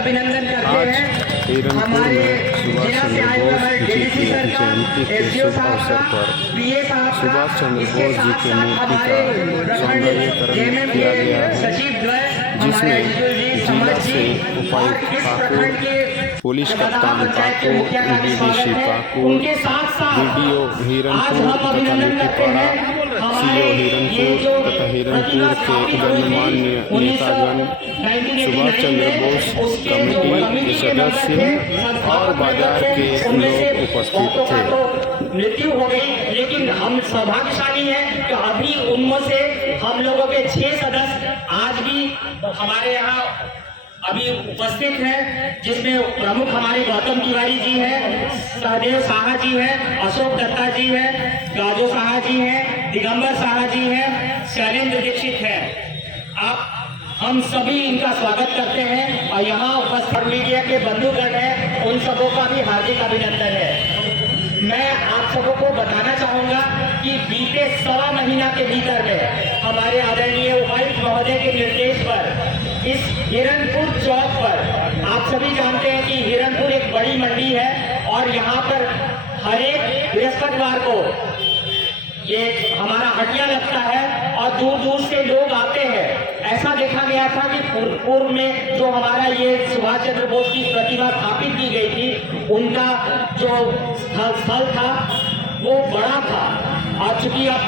अभिनंदन करते हैं हमारे जिला से आए हुए हमारे डीडीसी सर का, एसडीओ साहब का, पीए साहब का, इसके साथ साथ हमारे सौंदर्यीकरण किया गया है, जिसमें जिला से उपायुक्त पाकुड़, पुलिस कप्तान पाकुड़, डीडीसी पाकुड़, बीडीओ हिरनपुर तथा लिट्टीपाड़ा, सीओ हिरनपुर तथा हिरनपुर के गणमान्य नेतागण, सुभाष चंद्र बोस कमेटी के सदस्य और बाजार के लोग उपस्थित थे। मृत्यु हो गई, लेकिन हम सौभाग्यशाली हैं कि अभी उनमें से हम लोगों के 6 सदस्य आज भी हमारे यहाँ अभी उपस्थित हैं, जिसमें प्रमुख हमारे गौतम तिवारी जी हैं, सहदेव साहा जी हैं, अशोक दत्ता जी हैं, गाजो साहा जी हैं, दिगंबर साहा जी हैं, शैलेंद्र दीक्षित हैं। आप हम सभी इनका स्वागत करते हैं और यहाँ उपस्थित मीडिया के बंधुगण हैं, उन सबों का भी हार्दिक अभिनंदन है। मैं आप सबों को बताना चाहूंगा कि बीते 1.25 महीना के भीतर में हमारे आदरणीय उपायुक्त महोदय के निर्देश पर इस हिरनपुर चौक पर, आप सभी जानते हैं कि हिरनपुर एक बड़ी मंडी है और यहाँ पर हर एक बृहस्पतिवार को ये हमारा हटिया लगता है और दूर दूर से लोग आते हैं। ऐसा देखा गया था कि पूर्व में जो हमारा ये सुभाष चंद्र बोस की प्रतिमा स्थापित की गई थी, उनका जो स्थल था वो बड़ा था और चूंकि अब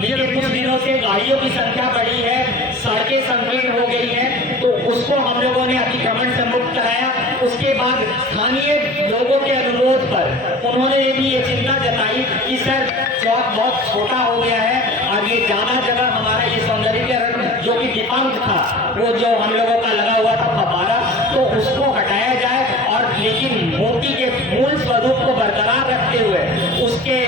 पिछले कुछ दिनों से गाड़ियों की संख्या बढ़ी है, सड़कें संकीर्ण हो गई हैं, तो उसको हम लोगों ने अतिक्रमण से मुक्त कराया। उसके बाद स्थानीय लोगों के अनुरोध पर उन्होंने भी ये चिंता जताई कि सर चौक बहुत छोटा हो गया है और ये ज्यादा जगह हमारा ये सौंदर्यीकरण जो कि दीपांक था, वो जो हम लोगों का लगा हुआ था फव्वारा, तो उसको हटाया जाए और लेकिन मूर्ति के मूल स्वरूप को बरकरार रखते हुए उसके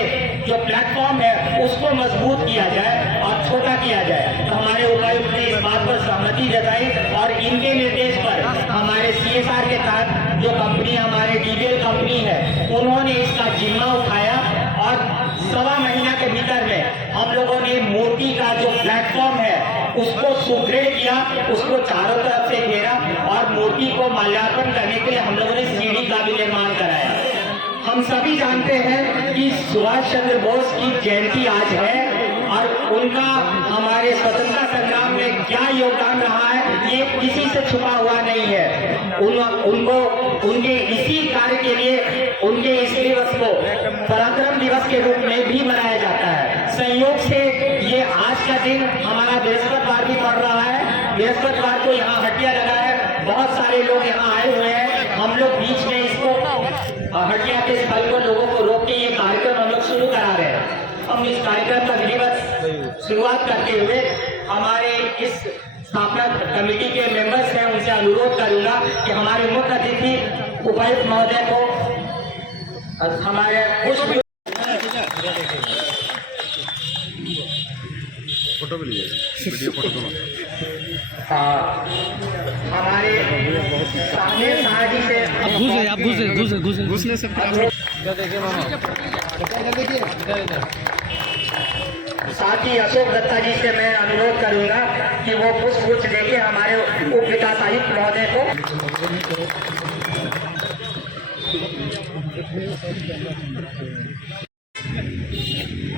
जो प्लेटफॉर्म है उसको मजबूत किया जाए और छोटा किया जाए। तो हमारे उपायुक्त ने इस बात पर सहमति जताई और इनके निर्देश पर हमारे CSR के तहत जो कंपनी हमारे डीबीएल कंपनी है, उन्होंने इसका जिम्मा उठाया और 1.25 महीना के भीतर में हम लोगों ने मूर्ति का जो प्लेटफॉर्म है उसको सुदृढ़ किया, उसको चारों तरफ से घेरा और मूर्ति को माल्यार्पण करने के लिए हम लोगों ने सीढ़ी का भी निर्माण कराया। हम सभी जानते हैं कि सुभाष चंद्र बोस की जयंती आज है और उनका हमारे स्वतंत्रता संग्राम में क्या योगदान रहा है ये किसी से छुपा हुआ नहीं है। उनको उनके इसी कार्य के लिए उनके इस दिवस को पराक्रम दिवस के रूप में भी मनाया जाता है। संयोग से ये आज का दिन हमारा बृहस्पतिवार भी पड़ रहा है। बृहस्पतिवार को यहाँ हटिया लगा है, बहुत सारे लोग यहाँ आए हुए हैं। हम लोग बीच में इसको हटिया के स्थल पर लोगों को रोक के ये कार्यक्रम हम लोग शुरू करा रहे हैं। हम इस कार्यक्रम का विधिवत शुरुआत करते हुए हमारे इस स्थापना कमेटी के मेंबर्स हैं, उनसे अनुरोध करूंगा कि हमारे मुख्य अतिथि उपायुक्त महोदय को हमारे फोटो भी लीजिए, वीडियो फोटो दोनों। हमारे सामने साजी से घुसने से साथ ही अशोक दत्ता जी से मैं अनुरोध करूंगा कि वो पुष्प देके हमारे उप विकास आयुक्त महोदय को।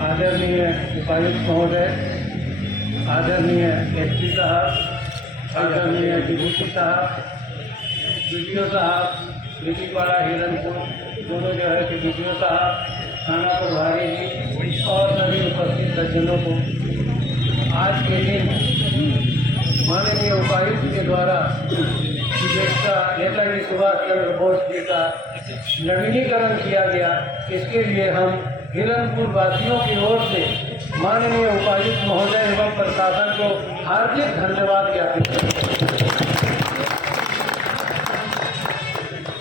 आदरणीय उपायुक्त महोदय, आदरणीय एसपी साहब, आदरणीय डीडीसी साहब, बीडीओ साहब, लिट्टीपाड़ा हिरनपुर दोनों जो है कि बीडीओ साहब, थाना प्रभारी जी और सभी उपस्थित सज्जनों को आज के दिन माननीय उपायुक्त के द्वारा जिसका नेताजी सुभाष चंद्र बोस जी का नवीनीकरण किया गया, इसके लिए हम हिरनपुर वासियों की ओर से माननीय उपायुक्त महोदय एवं प्रशासन को हार्दिक धन्यवाद ज्ञापित करते हैं।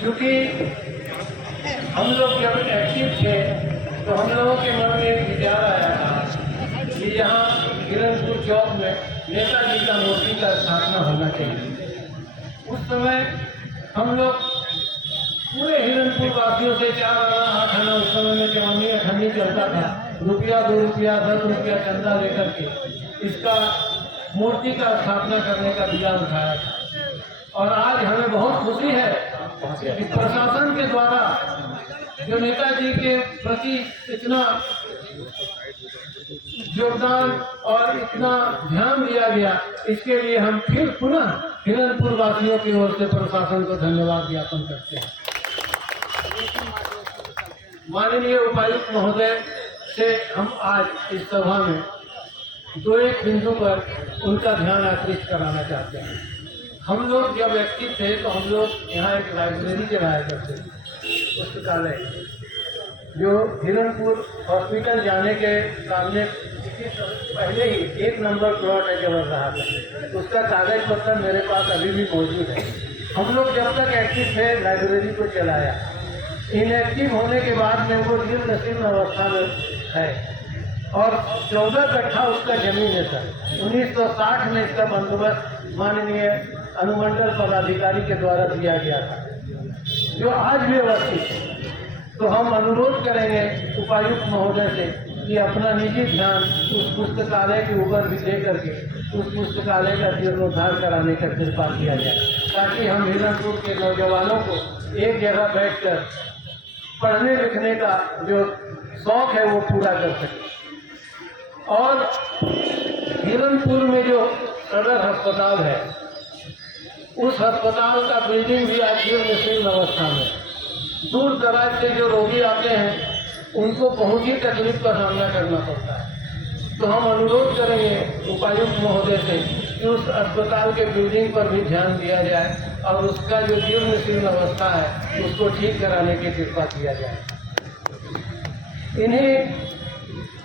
क्योंकि हम लोग जब एक्टिव थे तो हम लोगों के मन में एक विचार आया था कि यहाँ हिरनपुर चौक में नेताजी का मूर्ति का स्थापना होना चाहिए। उस समय हम लोग पूरे हिरनपुर वासियों से 4 आना 8 आना, उस समय में जवानी अठन्नी चलता था, रुपया 2 रुपया 10 रुपया चंदा लेकर के इसका मूर्ति का स्थापना करने का विचार उठाया था। और आज हमें बहुत खुशी है कि प्रशासन के द्वारा जो नेताजी के प्रति इतना योगदान और इतना ध्यान दिया गया, इसके लिए हम फिर पुनः हिरनपुर वासियों की ओर से प्रशासन को धन्यवाद ज्ञापन करते हैं। माननीय उपायुक्त महोदय से हम आज इस सभा में दो एक बिंदु पर उनका ध्यान आकृष्ट कराना चाहते हैं। हम लोग जब एक्टिव थे तो हम लोग यहाँ एक लाइब्रेरी चलाया करते थे, पुस्तकालय, जो हिरनपुर हॉस्पिटल जाने के सामने पहले ही 1 नंबर प्लॉट है जबर रहा था। उसका कागज पत्र मेरे पास अभी भी मौजूद है। हम लोग जब तक एक्टिव थे लाइब्रेरी को चलाया। इनएक्टिव होने के बाद में वो जीर्ण अवस्था में है और 14 कट्ठा उसका जमीन है सर। 1960 में इसका बंदोबस्त माननीय अनुमंडल पदाधिकारी के द्वारा दिया गया था, जो आज भी अवस्थित है। तो हम अनुरोध करेंगे उपायुक्त महोदय से कि अपना निजी ध्यान उस पुस्तकालय के ऊपर भी दे करके उस पुस्तकालय का जीर्णोद्धार कराने का कृपा किया जाए, ताकि हम हिरनपुर के नौजवानों को एक जगह बैठकर पढ़ने लिखने का जो शौक है वो पूरा कर सके। और हिरनपुर में जो सदर अस्पताल है, उस अस्पताल का बिल्डिंग भी आज जीर्ण अवस्था में। दूर दराज से जो रोगी आते हैं उनको बहुत ही तकलीफ का सामना करना पड़ता है। तो हम अनुरोध करेंगे उपायुक्त महोदय से कि उस अस्पताल के बिल्डिंग पर भी ध्यान दिया जाए और उसका जो जीर्ण अवस्था है उसको ठीक कराने की कृपा किया जाए। इन्हीं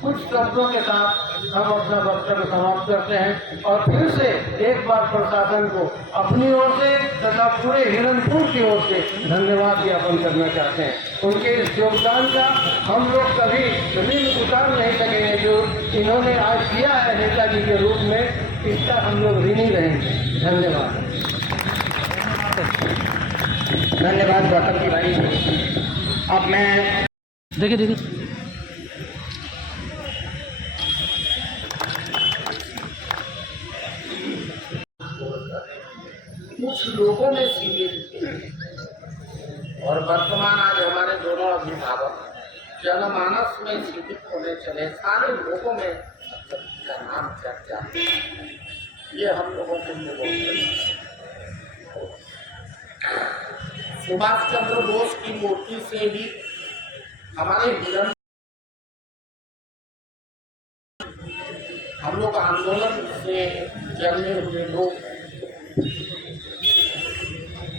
कुछ शब्दों के साथ हम अपना वक्तव्य समाप्त करते हैं और फिर से एक बार प्रशासन को अपनी ओर से तथा पूरे हिरनपुर की ओर से धन्यवाद ज्ञापन करना चाहते हैं। उनके इस योगदान का हम लोग कभी ऋण उतार नहीं सकेंगे, जो इन्होंने आज किया है नेताजी के रूप में, इसका हम लोग ऋणी रहेंगे। धन्यवाद। धन्यवाद गौतम जी भाई। अब मैं देखिए कुछ लोगों में सीमित और वर्तमान आज हमारे दोनों अभिभावक जनमानस में सीमित होने चले, सारे लोगों में का नाम चर्चा, ये हम लोगों को सुभाष चंद्र बोस की मूर्ति से भी हमारे हिरन हम लोग आंदोलन से जन्मे हुए लोग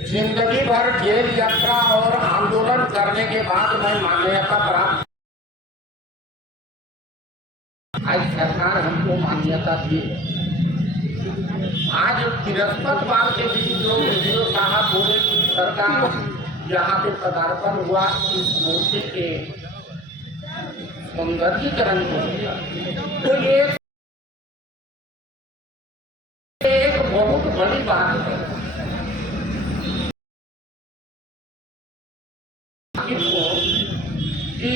जिंदगी भर जेल यात्रा और आंदोलन करने के बाद मैं मान्यता प्राप्त, आज सरकार हमको मान्यता दी। आज बृहस्पतिवार के दिन जो वीडियो साहब बोले कि सरकार यहाँ पे पदार्पण हुआ इस मूर्ति के सौंदर्यीकरण को, तो ये एक बहुत बड़ी बात है कि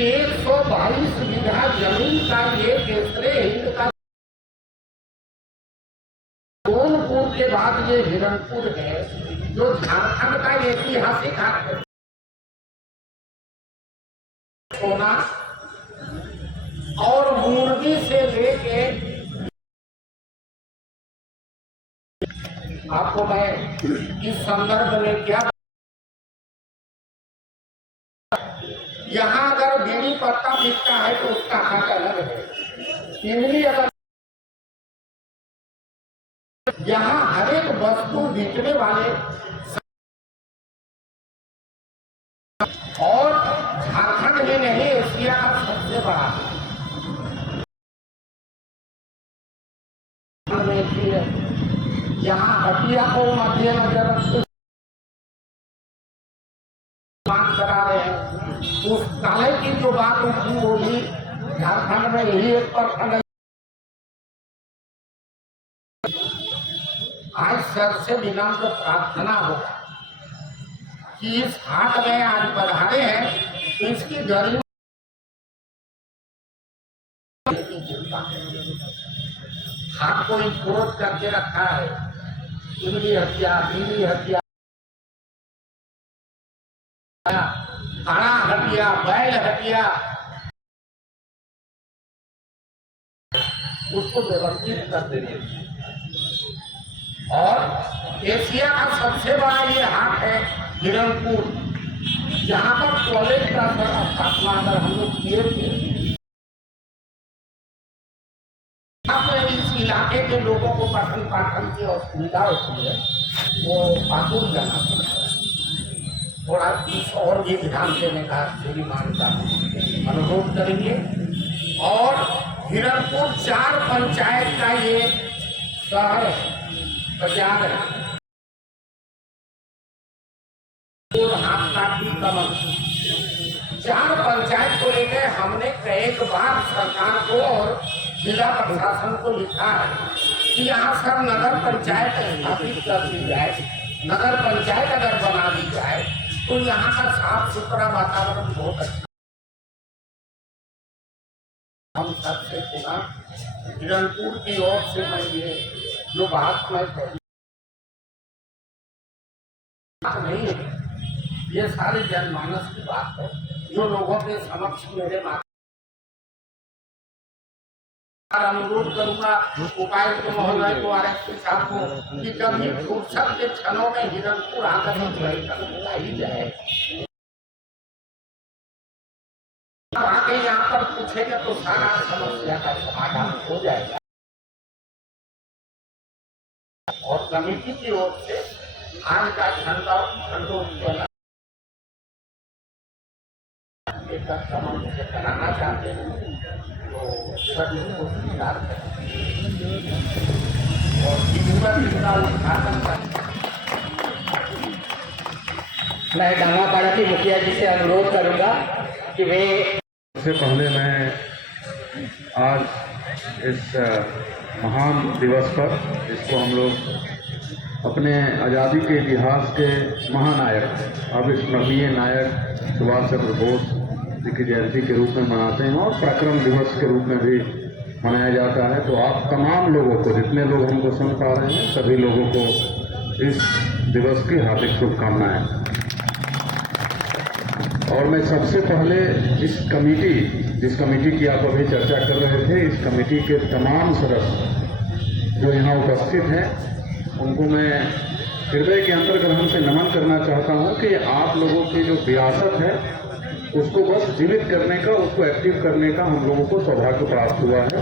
122 बीघा जमीन का ये केसरे हिंद का सोनपुर के बाद ये हिरनपुर है, जो झारखंड का ऐतिहासिक सोना और मुर्गी से लेके आपको मैं इस संदर्भ में क्या, यहाँ अगर बीड़ी पत्ता बिकता है तो उसका हाथ अलग है। इमली अगर यहाँ हर एक वस्तु बिकने वाले और झारखंड में नहीं एशिया का सबसे बड़ा यहाँ हटिया को मध्य नजर बात करा रहे हैं। उस काले की जो बात उठी वो भी झारखंड में यही एक प्रखंड। आज सर से विनम्र प्रार्थना होगा कि इस हाट में आज पधारे हैं तो इसकी गरिमा हाट को क्रोध करके रखा है। इमली हत्या, बीड़ी हत्या, घड़ा हटिया, बैल हटिया, उसको व्यवस्थित कर देंगे। और एशिया का सबसे बड़ा ये हाट है हिरणपुर, जहाँ पर कॉलेज का स्थापना अगर हम लोग किए थे, इस इलाके के लोगों को पठन पाठन की असुविधा होती है, वो पाकुर जाना पड़ता है। थोड़ा इस और भी ध्यान देने का श्रीमान का अनुरोध करेंगे। और हिरणपुर 4 पंचायत का ये शहर बाजार है, और हाथ काटी कमल 4 पंचायत को लेकर हमने कई बार सरकार को और जिला प्रशासन को लिखा है कि यहाँ सब नगर पंचायत स्थापित कर दी जाए। नगर पंचायत अगर बना दी जाए तो यहाँ का साफ सुथरा वातावरण बहुत अच्छा। हम सबसे पुनः हिरणपुर की ओर से मैं ये जो बात मैं नहीं है, ये सारे जनमानस की बात है जो लोगों के समक्ष मेरे अनुरोध करूंगा उपायुक्त महोदय को, आरएसपी साहब को, कि कभी फुर्सत के क्षणों में हिरणपुर आकर ही जाए। आके यहाँ पर पूछेंगे तो सारा समस्या का समाधान हो जाएगा। और कमेटी की ओर से आज का झंडोत्तोलन कराना चाहते हैं तो सभी को स्वीकार करें और इसका उद्घाटन करें। मैं डांगापाड़ा के मुखिया जी से अनुरोध करूंगा कि वे सबसे पहले मैं आज इस महान दिवस पर, जिसको हम लोग अपने आज़ादी के इतिहास के महानायक, अविस्मरणीय नायक सुभाष चंद्र बोस जी की जयंती के रूप में मनाते हैं और पराक्रम दिवस के रूप में भी मनाया जाता है, तो आप तमाम लोगों को, जितने लोग हमको सुन पा रहे हैं, सभी लोगों को इस दिवस की हार्दिक शुभकामनाएं। और मैं सबसे पहले इस कमेटी, जिस कमेटी की आप अभी चर्चा कर रहे थे, इस कमेटी के तमाम सदस्य जो यहाँ उपस्थित हैं, उनको मैं हृदय के अंतर्ग्रहण से नमन करना चाहता हूँ कि आप लोगों की जो विरासत है उसको बस जीवित करने का, उसको एक्टिव करने का हम लोगों को सौभाग्य प्राप्त हुआ है।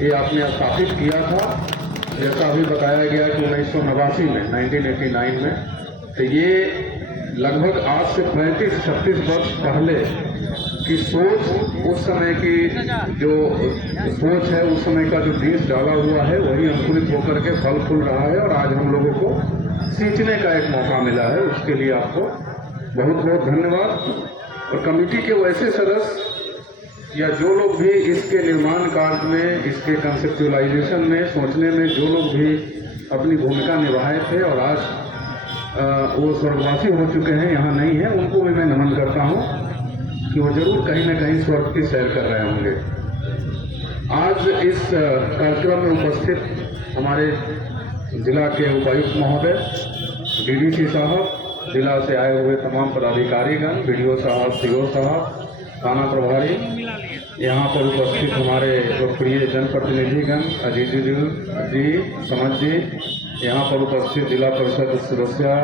ये आपने स्थापित किया था, जैसा अभी बताया गया कि 1989 में, 1989 में, तो ये लगभग आज से 35-36 वर्ष पहले की सोच, उस समय की जो सोच है, उस समय का जो बीज डाला हुआ है, वही अंकुरित होकर के फल फूल रहा है और आज हम लोगों को सींचने का एक मौका मिला है। उसके लिए आपको बहुत बहुत धन्यवाद। और कमेटी के वैसे सदस्य या जो लोग भी इसके निर्माण कार्य में, इसके कंसेप्चुअलाइजेशन में, सोचने में जो लोग भी अपनी भूमिका निभाए थे और आज वो स्वर्गवासी हो चुके हैं, यहाँ नहीं है, उनको भी मैं नमन करता हूँ कि वो जरूर कहीं न कहीं स्वर्ग की सैर कर रहे होंगे। आज इस कार्यक्रम में उपस्थित हमारे जिला के उपायुक्त महोदय, डीडीसी साहब, जिला से आए हुए तमाम पदाधिकारीगण, बीडीओ साहब, सीओ साहब, थाना प्रभारी, यहाँ पर उपस्थित हमारे लोकप्रिय जनप्रतिनिधिगण, अजीत जी, समझ जी, यहाँ पर उपस्थित जिला परिषद सदस्य,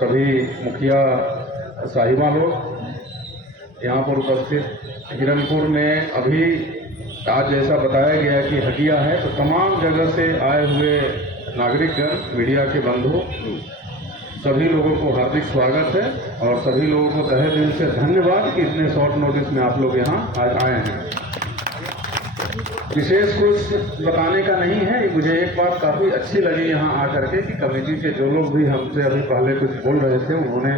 सभी मुखिया साहिबा लोग, यहाँ पर उपस्थित हिरणपुर में अभी आज जैसा बताया गया कि हटिया है, तो तमाम जगह से आए हुए नागरिकगण, मीडिया के बंधु, सभी लोगों को हार्दिक स्वागत है और सभी लोगों को तहे दिल से धन्यवाद कि इतने शॉर्ट नोटिस में आप लोग यहाँ आज आए हैं। विशेष कुछ बताने का नहीं है, मुझे एक बात काफ़ी अच्छी लगी यहाँ आकर के कि कमेटी के जो लोग भी हमसे अभी पहले कुछ बोल रहे थे, उन्होंने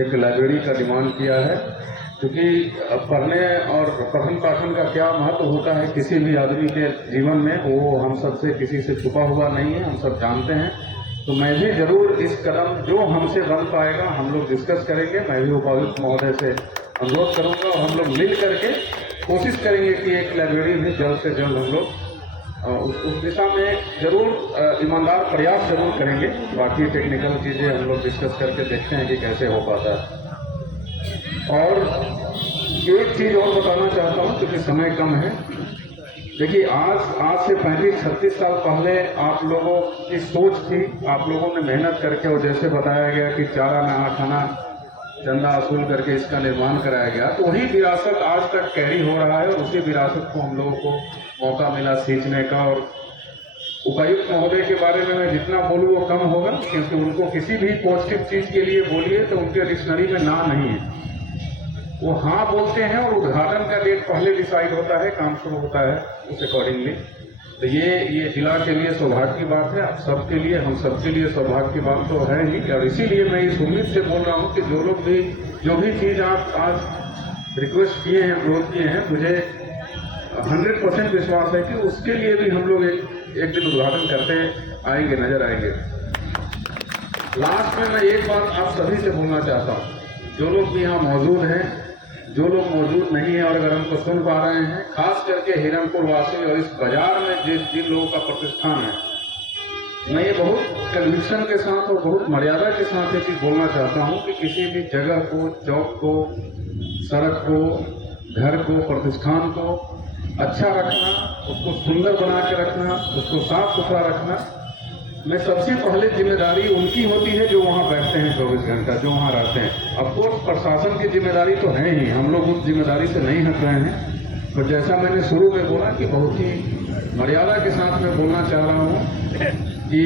एक लाइब्रेरी का डिमांड किया है, क्योंकि पढ़ने और पठन पाठन का क्या महत्व होता है किसी भी आदमी के जीवन में, वो हम सबसे किसी से छुपा हुआ नहीं है, हम सब जानते हैं। तो मैं भी जरूर इस कदम जो हमसे बन पाएगा हम लोग डिस्कस करेंगे। मैं भी उपायुक्त महोदय से अनुरोध करूंगा और हम लोग मिल करके कोशिश करेंगे कि एक लाइब्रेरी भी जल्द से जल्द हम लोग उस दिशा में जरूर ईमानदार प्रयास जरूर करेंगे। बाकी टेक्निकल चीज़ें हम लोग डिस्कस करके देखते हैं कि कैसे हो पाता है। और एक चीज और बताना चाहता हूँ क्योंकि समय कम है। देखिए आज से 35-36 साल पहले आप लोगों की सोच थी, आप लोगों ने मेहनत करके और जैसे बताया गया कि चारा नहा खाना चंदा वसूल करके इसका निर्माण कराया गया, तो वही विरासत आज तक कैरी हो रहा है और उसी विरासत को हम लोगों को मौका मिला सींचने का। और उपायुक्त महोदय के बारे में मैं जितना बोलूँ वो कम होगा, क्योंकि उनको किसी भी पॉजिटिव चीज के लिए बोलिए तो उनके डिक्शनरी में ना नहीं है। वो हाँ बोलते हैं और उद्घाटन का डेट पहले डिसाइड होता है, काम शुरू होता है उस अकॉर्डिंगली। तो ये जिला के लिए सौभाग्य की बात है, आप सबके लिए, हम सबके लिए सौभाग्य की बात तो है ही। और इसीलिए मैं इस उम्मीद से बोल रहा हूँ कि जो भी चीज आप आज रिक्वेस्ट किए हैं, अनुरोध किए हैं, मुझे 100% विश्वास है कि उसके लिए भी हम लोग एक दिन उद्घाटन करते आएंगे, नजर आएंगे। लास्ट में मैं एक बात आप सभी से बोलना चाहता हूँ, जो लोग भी यहाँ मौजूद हैं, जो लोग मौजूद नहीं है और अगर हमको सुन पा रहे हैं, खास करके हिरनपुर वासी और इस बाजार में जिन लोगों का प्रतिष्ठान है, मैं ये बहुत कन्विक्शन के साथ और बहुत मर्यादा के साथ एक चीज बोलना चाहता हूँ कि किसी भी जगह को, चौक को, सड़क को, घर को, प्रतिष्ठान को अच्छा रखना, उसको सुंदर बना के रखना, उसको साफ सुथरा रखना में सबसे पहले जिम्मेदारी उनकी होती है जो वहाँ बैठते हैं 24 घंटा, जो वहाँ रहते हैं। अफकोर्स प्रशासन की जिम्मेदारी तो है ही, हम लोग उस जिम्मेदारी से नहीं हट रहे हैं। तो जैसा मैंने शुरू में बोला कि बहुत ही मर्यादा के साथ मैं बोलना चाह रहा हूँ कि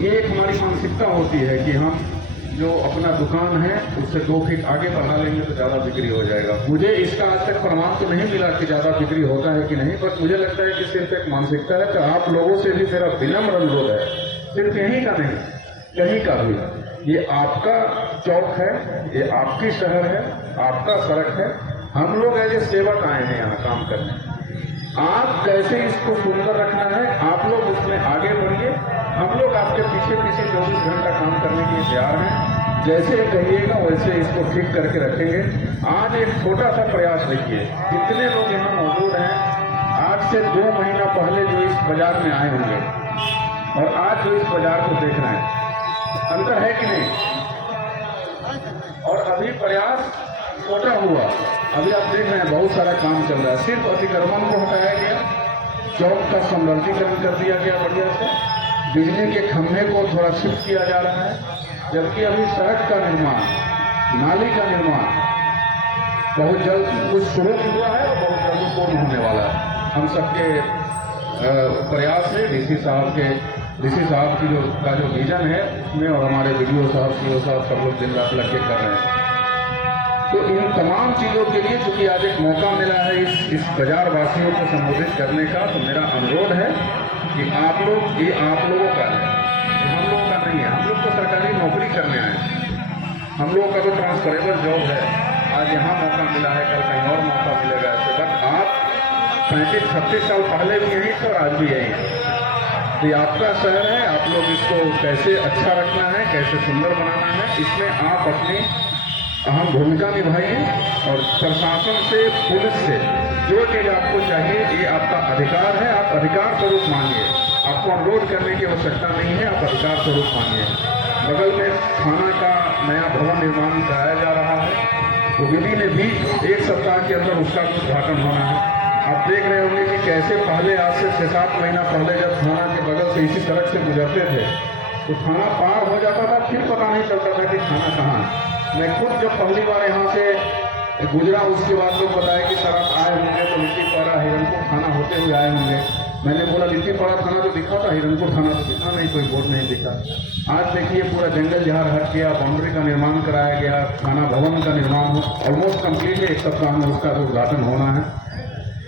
ये एक हमारी मानसिकता होती है कि हम जो अपना दुकान है उससे 2 फीट आगे बढ़ा लेंगे तो ज़्यादा बिक्री हो जाएगा। मुझे इसका आज तक प्रमाण तो नहीं मिला कि ज़्यादा बिक्री होता है कि नहीं, बट मुझे लगता है कि सिर्फ एक मानसिकता है। तो आप लोगों से भी मेरा विनम्र अनुरोध है, सिर्फ यहीं का नहीं, कहीं का भी, ये आपका चौक है, ये आपकी शहर है, आपका सड़क है, हम लोग एज ए सेवक आए हैं यहाँ काम करने। आप कैसे इसको सुंदर रखना है, आप लोग उसमें आगे बढ़िए, हम लोग आपके पीछे 24 घंटा काम करने के लिए तैयार हैं। जैसे कहिएगा वैसे इसको ठीक करके रखेंगे। आज एक छोटा सा प्रयास देखिए, जितने लोग यहाँ मौजूद हैं, आज से 2 महीना पहले जो इस बाजार में आए होंगे और आज जो इस बाजार को देख रहे हैं, अंतर है कि नहीं? और अभी प्रयास छोटा हुआ, अभी आप देख रहे हैं बहुत सारा काम चल रहा है। सिर्फ अतिक्रमण को हटाया गया, चौक का सौंदर्यीकरण कर दिया गया बढ़िया से, बिजली के खंभे को थोड़ा शिफ्ट किया जा रहा है, जबकि अभी सड़क का निर्माण, नाली का निर्माण बहुत जल्द कुछ शुरू हुआ है और बहुत जल्द पूर्ण होने वाला है। हम सबके प्रयास है, डीसी साहब की जो विजन है उसमें, और हमारे वीडियो साहब, सीओ साहब सब लोग दिन रात लग के कर रहे हैं। तो इन तमाम चीज़ों के लिए चूंकि आज एक मौका मिला है इस बाजार वासियों को संबोधित करने का, तो मेरा अनुरोध है कि आप लोग, ये आप लोगों का है, हम लोगों का नहीं है। हम लोग तो सरकारी नौकरी करने आए हैं, हम लोगों का तो ट्रांसफरेबल जॉब है। आज यहाँ मौका मिला है, कल कहीं और मौका मिलेगा ऐसे, बट आप 35-36 साल पहले भी यहीं थे और आज भी यहीं है। तो ये आपका शहर है, आप लोग इसको कैसे अच्छा रखना है, कैसे सुंदर बनाना है, इसमें आप अपनी अहम भूमिका निभाइए। और प्रशासन से, पुलिस से जो चीज आपको चाहिए, ये आपका अधिकार है, आप अधिकार स्वरूप मांगिए। आपको अनुरोध करने की आवश्यकता नहीं है, आप अधिकार स्वरूप मांगिए। बगल में थाना का नया भवन निर्माण कराया जा रहा है, तो विधि में भी 1 सप्ताह के अंदर उसका उद्घाटन होना है। आप देख रहे होंगे कि कैसे पहले, आज से 6-7 महीना पहले जब थाना के बगल से इसी सड़क से गुजरते थे तो थाना पार हो जाता था, फिर पता नहीं चलता था कि थाना कहाँ है। मैं खुद जब पहली बार यहाँ से गुजरा, उसके बाद लोग बताया कि सर आप आए होंगे तो लिट्टीपाड़ा हिरनपुर थाना होते हुए आए होंगे। मैंने बोला लिट्टीपाड़ा थाना तो दिखा था, हिरनपुर थाना तो दिखा नहीं, कोई बोर्ड नहीं दिखा। आज देखिए पूरा जंगल झाड़ हट गया, बाउंड्री का निर्माण कराया गया, थाना भवन का निर्माण ऑलमोस्ट कंप्लीट है, 1 सप्ताह में उसका उद्घाटन होना है।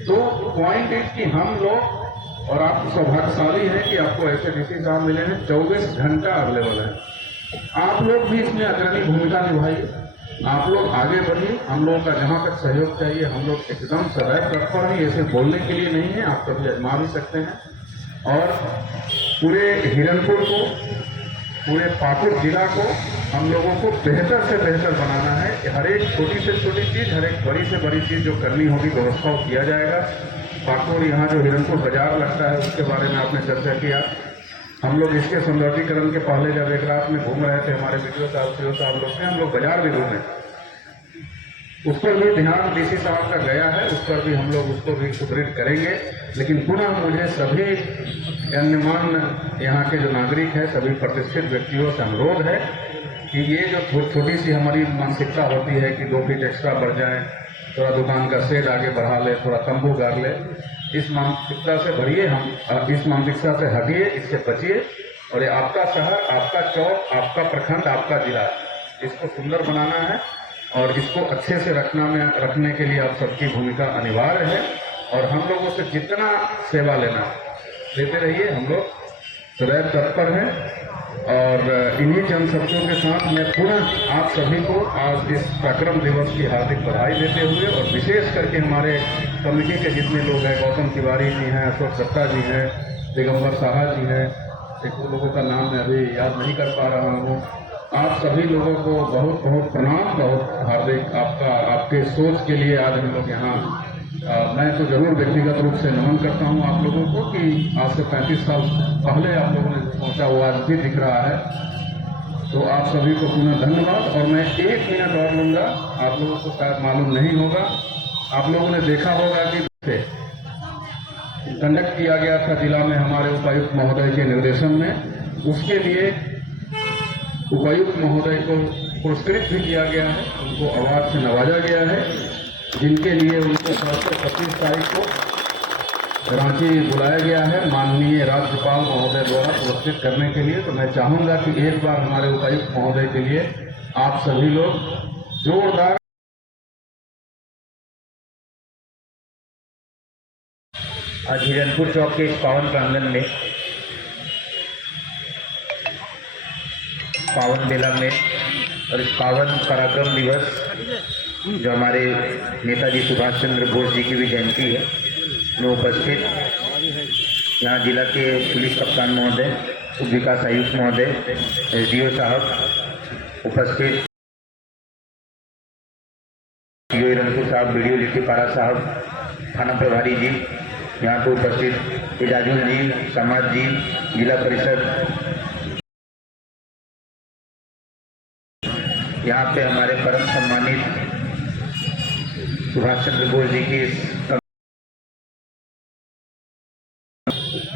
तो पॉइंट इज कि हम लोग, और आप सौभाग्यशाली हैं कि आपको ऐसे डीसी साहब मिले हैं, 24 घंटा अवेलेबल है। आप लोग भी इसमें अग्रणी भूमिका निभाइए, आप लोग आगे बढ़िए। हम लोगों का जहाँ तक सहयोग चाहिए, हम लोग एकदम सदैव तत्पर हैं, ऐसे बोलने के लिए नहीं है, आप कभी आजमा भी सकते हैं। और पूरे हिरनपुर को, पूरे पाकुड़ जिला को हम लोगों को बेहतर से बेहतर बनाना है। हर एक छोटी से छोटी चीज़, हर एक बड़ी से बड़ी चीज़ जो करनी होगी व्यवस्था किया जाएगा। पाकुड़, यहाँ जो हिरनपुर बाजार लगता है उसके बारे में आपने चर्चा किया। हम लोग इसके सौंदर्यीकरण के पहले जब एक रात में घूम रहे थे, हमारे वीडियो साहब, सीओ साहब लोग थे, हम लोग बाजार भी घूमे। उस पर भी ध्यान डीसी साहब का गया है, उस पर भी हम लोग उसको भी सुदृढ़ करेंगे। लेकिन पुनः मुझे सभी गण्यमान्य यहाँ के जो नागरिक हैं, सभी प्रतिष्ठित व्यक्तियों से अनुरोध है कि ये जो छोटी सी हमारी मानसिकता होती है कि 2 फीट एक्स्ट्रा बढ़ जाए, थोड़ा दुकान का शेड आगे बढ़ा ले, थोड़ा तंबू गाड़ ले, इस मानसिकता से भरिए, हम इस मानसिकता से हटिए, इससे बचिए। और ये आपका शहर, आपका चौक, आपका प्रखंड, आपका जिला, इसको सुंदर बनाना है और इसको अच्छे से रखने के लिए आप सबकी भूमिका अनिवार्य है। और हम लोगों से जितना सेवा लेना लेते रहिए, हम लोग सदैव तत्पर हैं। और इन्हीं चंद शब्दों के साथ मैं पुनः आप सभी को आज इस पराक्रम दिवस की हार्दिक बधाई देते हुए, और विशेष करके हमारे कमेटी के जितने लोग हैं, गौतम तिवारी जी हैं, अशोक दत्ता जी हैं, दिगंबर साहा जी हैं, एक दो लोगों का नाम मैं अभी याद नहीं कर पा रहा हूँ, आप सभी लोगों को बहुत बहुत प्रणाम, बहुत हार्दिक आपके सोच के लिए आज हम लोग यहाँ मैं तो जरूर व्यक्तिगत रूप से नमन करता हूँ आप लोगों को कि आज से 35 साल पहले आप लोगों ने सोचा वो आज भी दिख रहा है। तो आप सभी को पुनः धन्यवाद। और मैं 1 मिनट और लूँगा, आप लोगों को शायद मालूम नहीं होगा, आप लोगों ने देखा होगा कि कंडक्ट किया गया था जिला में हमारे उपायुक्त महोदय के निर्देशन में, उसके लिए उपायुक्त महोदय को पुरस्कृत भी किया गया है, उनको अवार्ड से नवाजा गया है, जिनके लिए उनको 25 तारीख को रांची बुलाया गया है माननीय राज्यपाल महोदय द्वारा पुरस्कृत करने के लिए। तो मैं चाहूंगा कि एक बार हमारे उपायुक्त महोदय के लिए आप सभी लोग जोरदार। आज हिरनपुर चौक के इस पावन प्रांगण में, पावन बेला में और इस पावन पराक्रम दिवस जो हमारे नेताजी सुभाष चंद्र बोस जी की भी जयंती है, में उपस्थित यहाँ जिला के पुलिस कप्तान महोदय, उप विकास आयुक्त महोदय, SDO साहब उपस्थित, हिरनपुर साहब, BDO लिट्टीपाड़ा साहब, थाना प्रभारी जी यहाँ पे उपस्थित, एजाजुल जी, समाज जी, जिला परिषद, यहाँ पे हमारे परम सम्मानित सुभाष चंद्र बोस जी की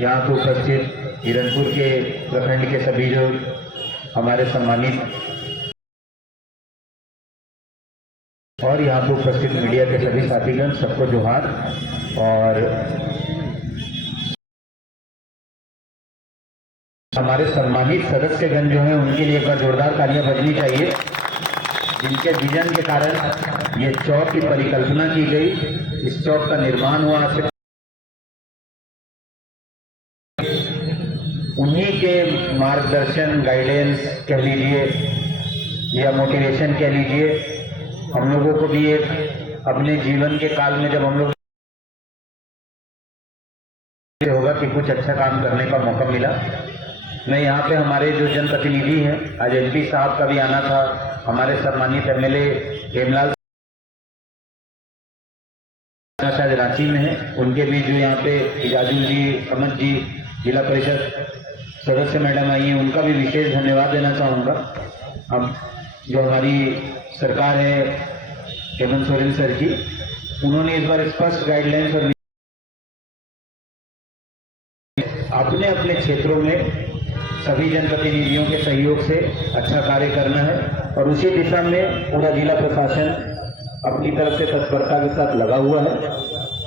यहाँ पे उपस्थित हिरनपुर के प्रखंड के सभी जो हमारे सम्मानित और यहाँ पे उपस्थित मीडिया के सभी साथीगण, सबको जोहार। और हमारे सम्मानित सदस्यगण जो हैं उनके लिए एक बार जोरदार तालियां बजनी चाहिए, जिनके विजन के कारण ये चौक की परिकल्पना की गई, इस चौक का निर्माण हुआ। उन्हीं के मार्गदर्शन, गाइडेंस कह लीजिए या मोटिवेशन कह लीजिए, हम लोगों को भी एक अपने जीवन के काल में जब हम लोग होगा कि कुछ अच्छा काम करने का मौका मिला। मैं यहाँ पे हमारे जो जनप्रतिनिधि हैं, आज MP साहब का भी आना था, हमारे सम्मानित MLA हेमलाल शायद रांची में है, उनके भी जो यहाँ पे इजाजुल जी, अमन जी, जिला परिषद सदस्य मैडम आई हैं, उनका भी विशेष धन्यवाद देना चाहूँगा। अब जो हमारी सरकार है हेमंत सोरेन सर की, उन्होंने इस बार स्पष्ट गाइडलाइंस और अपने अपने क्षेत्रों में सभी जनप्रतिनिधियों के सहयोग से अच्छा कार्य करना है, और उसी दिशा में पूरा जिला प्रशासन अपनी तरफ से तत्परता के साथ लगा हुआ है।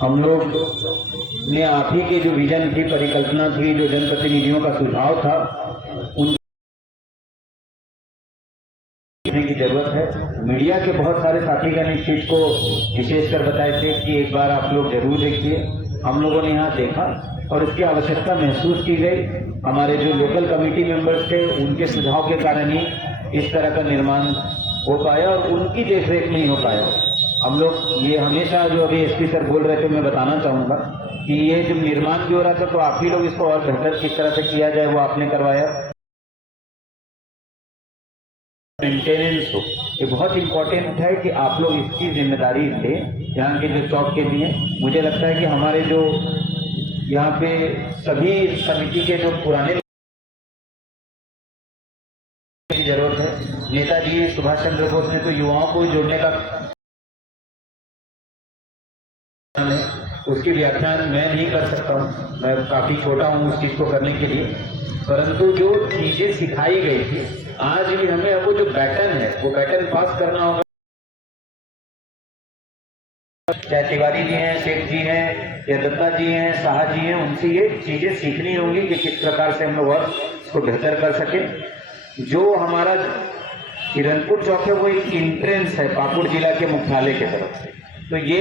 हम लोग ने आप ही के जो विजन की परिकल्पना थी, जो जनप्रतिनिधियों का सुझाव था, उन की जरूरत है। मीडिया के बहुत सारे साथीगण इस चीज को विशेषकर बताए थे कि एक बार आप लोग जरूर देखिए। हम लोगों ने यहाँ देखा और इसकी आवश्यकता महसूस की गई। हमारे जो लोकल कमेटी मेंबर्स थे, उनके सुझाव के कारण ही इस तरह का निर्माण हो पाया और उनकी देखरेख नहीं हो पाया। हम लोग ये हमेशा जो अभी SP सर बोल रहे थे, मैं बताना चाहूँगा कि ये जब निर्माण भी हो रहा था तो आप ही लोग इसको और बेहतर किस तरह से किया जाए वो आपने करवाया। मेंटेनेंस हो, ये बहुत इंपॉर्टेंट है कि आप लोग इसकी जिम्मेदारी लें यहाँ के जो चौक के लिए। मुझे लगता है कि हमारे जो यहाँ पे सभी समिति के जो पुराने जरूरत है, नेताजी सुभाष चंद्र बोस ने तो युवाओं को जोड़ने का उसकी व्याख्यान मैं नहीं कर सकता हूँ, मैं काफ़ी छोटा हूँ उस चीज़ को करने के लिए। परंतु जो चीज़ें सिखाई गई थी, आज भी हमें वो जो बैटन है वो बैटन पास करना होगा। चाहे तिवारी जी हैं, शेख जी हैं, या दत्ता जी हैं, शाह जी हैं, उनसे ये चीजें सीखनी होंगी कि किस प्रकार से हम लोग और इसको बेहतर कर सके। जो हमारा हिरनपुर चौक है वो एक इंट्रेंस है पाकुड़ जिला के मुख्यालय की तरफ से, तो ये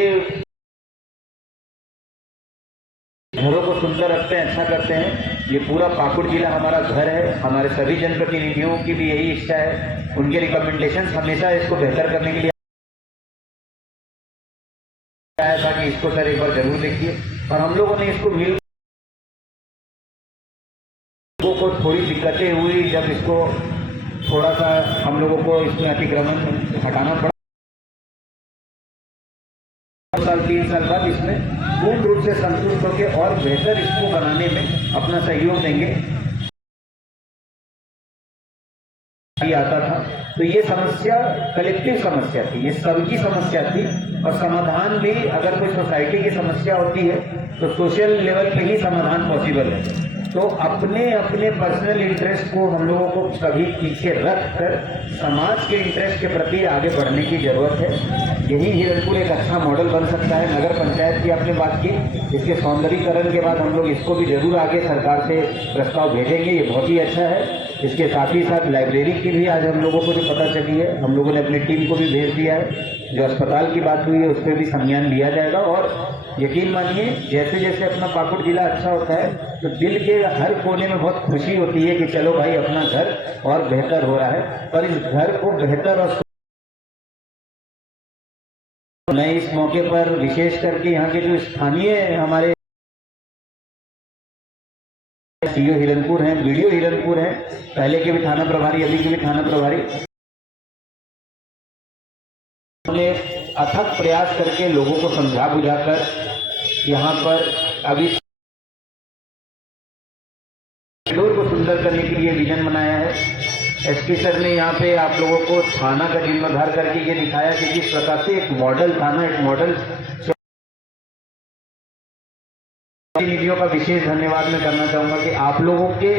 घरों को सुंदर रखते हैं, अच्छा करते हैं। ये पूरा पाकुड़ जिला हमारा घर है। हमारे सभी जनप्रतिनिधियों की भी यही इच्छा है, उनके रिकमेंडेशन हमेशा इसको बेहतर करने के लिए आया था कि इसको सर एक बार जरूर देखिए। और हम लोगों ने इसको मिल लोगों को थोड़ी दिक्कतें हुई जब इसको थोड़ा सा हम लोगों को इसमें अतिक्रमण हटाना पड़ा। 2 साल 3 साल बाद इसमें पूर्ण रूप से संतुष्ट होकर और बेहतर इसको बनाने में अपना सहयोग देंगे आता था। तो ये समस्या कलेक्टिव समस्या थी, ये सबकी समस्या थी। और समाधान भी अगर कोई सोसाइटी की समस्या होती है तो सोशल लेवल पे ही समाधान पॉसिबल है। तो अपने अपने पर्सनल इंटरेस्ट को हम लोगों को कभी पीछे रख कर समाज के इंटरेस्ट के प्रति आगे बढ़ने की जरूरत है। यही हिरनपुर एक अच्छा मॉडल बन सकता है। नगर पंचायत की आपने बात की, इसके सौंदर्यीकरण के बाद हम लोग इसको भी जरूर आगे सरकार से प्रस्ताव भेजेंगे, ये बहुत ही अच्छा है। इसके साथ ही साथ लाइब्रेरी की भी आज हम लोगों को जो पता चली है, हम लोगों ने अपनी टीम को भी भेज दिया है। जो अस्पताल की बात हुई है उस पर भी संज्ञान लिया जाएगा। और यकीन मानिए जैसे जैसे अपना पाकुड़ जिला अच्छा होता है तो दिल के हर कोने में बहुत खुशी होती है कि चलो भाई अपना घर और बेहतर हो रहा है। पर इस घर को बेहतर और मैं इस मौके पर विशेष करके यहाँ के जो स्थानीय हमारे सीओ हिरनपुर हैं, वीडियो हिरनपुर हैं, पहले के भी थाना प्रभारी, अभी के भी थाना प्रभारी, उन्होंने अथक प्रयास करके लोगों को समझा बुझाकर यहाँ पर अभी कॉरिडोर को सुंदर करने के लिए विजन बनाया है। एसपी सर ने यहाँ पे आप लोगों को थाना का जीर्णोद्धार करके ये दिखाया कि किस प्रकार से एक मॉडल थाना, एक मॉडल प्रतिनिधियों का विशेष धन्यवाद मैं करना चाहूंगा कि आप लोगों के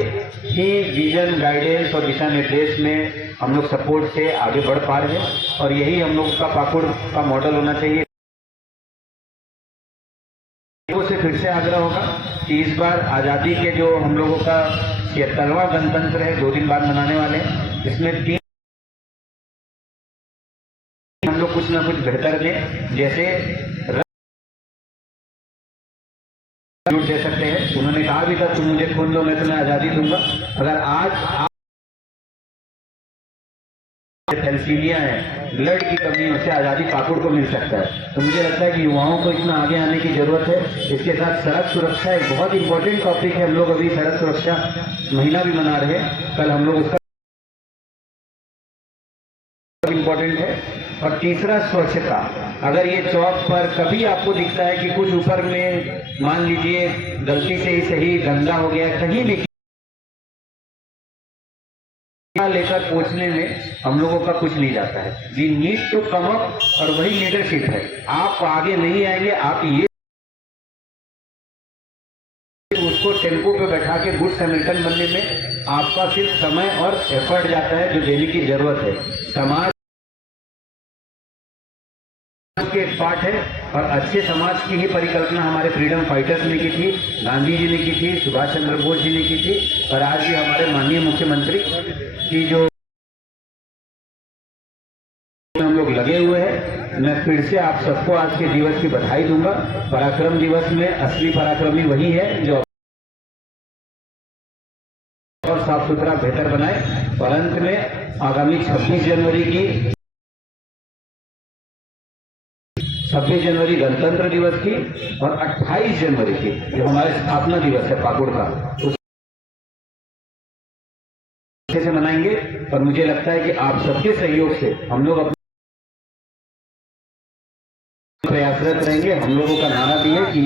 ही विजन, गाइडेंस और दिशा निर्देश में हम लोग सपोर्ट से आगे बढ़ पा रहे हैं। और यही हम लोग का पाकुड़ का मॉडल होना चाहिए। से फिर से आग्रह होगा कि इस बार आज़ादी के जो हम लोगों का 76वां गणतंत्र है, 2 दिन बाद मनाने वाले हैं, इसमें 3 हम लोग कुछ ना कुछ बेहतर दें। जैसे दे सकते हैं, उन्होंने कहा भी था तुम मुझे खून दो मैं तुम्हें आजादी दूंगा। अगर आज थैलेसीमिया है, ब्लड की कमी, उससे आजादी पाकुड़ को मिल सकता है। तो मुझे लगता है कि युवाओं को इतना आगे आने की जरूरत है। इसके साथ सड़क सुरक्षा एक बहुत इंपॉर्टेंट टॉपिक है। हम लोग अभी सड़क सुरक्षा महीना भी मना रहे हैं, कल हम लोग उसका इम्पोर्टेंट है। और तीसरा स्वच्छता। अगर ये चौक पर कभी आपको दिखता है कि कुछ ऊपर में मान लीजिए गलती से ही सही गंदा हो गया, कहीं भी लेकर पहुंचने में हम लोगों का कुछ नहीं जाता है। We need to come up, और वही लीडरशिप है। आप आगे नहीं आएंगे, आप ये उसको टेम्पो पे बैठा के गुड सैमरिटन बनने में आपका सिर्फ समय और एफर्ट जाता है, जो देने की जरूरत है। समाज के एक पार्ट है, और अच्छे समाज की ही परिकल्पना हमारे फ्रीडम फाइटर्स ने की थी, गांधी जी ने की थी, सुभाष चंद्र बोस जी ने की थी, और आज भी हमारे माननीय मुख्यमंत्री की जो हम लोग लगे हुए हैं। मैं फिर से आप सबको आज के दिवस की बधाई दूंगा। पराक्रम दिवस में असली पराक्रमी वही है जो और साफ सुथरा बेहतर बनाए। और अंत में आगामी 26 जनवरी गणतंत्र दिवस की और 28 जनवरी की जो हमारे स्थापना दिवस है पाकुड़ का, उस अच्छे से मनाएंगे। और मुझे लगता है कि आप सबके सहयोग से हम लोग अपने प्रयासरत रहेंगे। हम लोगों का नारा भी है कि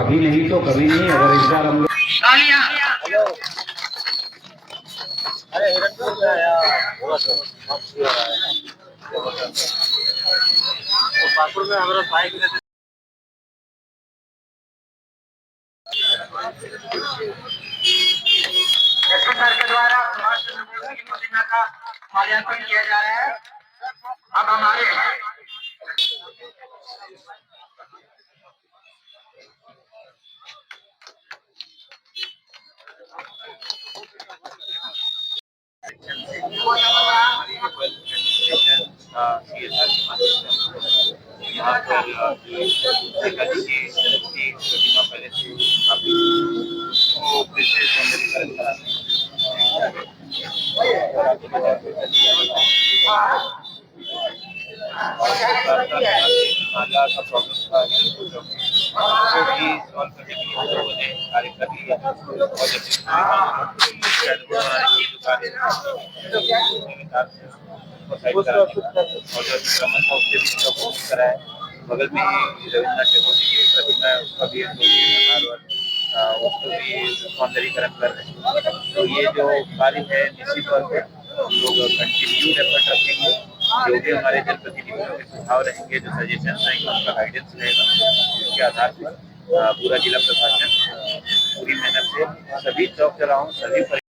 अभी नहीं तो कभी नहीं। अगर इस बार हम लोग पाकुड़ में हमारा बाइक का माल्यार्पण किया जा रहा है। अब हमारे यहाँ पर प्रतिमा पहले से काफी फिर से सौंदर्यीकरण कराते हैं। नाला का प्रॉब्लम था उसको भी सॉल्व करने के लिए हम लोगों ने कार्य कर लिया और जब और जो अतिक्रमण था उससे भी कराया। बगल में ही रविन्द्रनाथ टैगोर जी की प्रतिमा है, उसका भी हम लोग उसको भी सौंदर्यीकरण कर रहे हैं। तो ये जो कार्य है निश्चित तौर पर हम लोग कंटिन्यूड एफर्ट रखेंगे। जो भी हमारे जनप्रतिनिधियों के सुझाव रहेंगे, जो सजेशन रहेंगे, उनका गाइडेंस रहेगा, उसके आधार पर पूरा जिला प्रशासन पूरी मेहनत से सभी चौक चौराहों सभी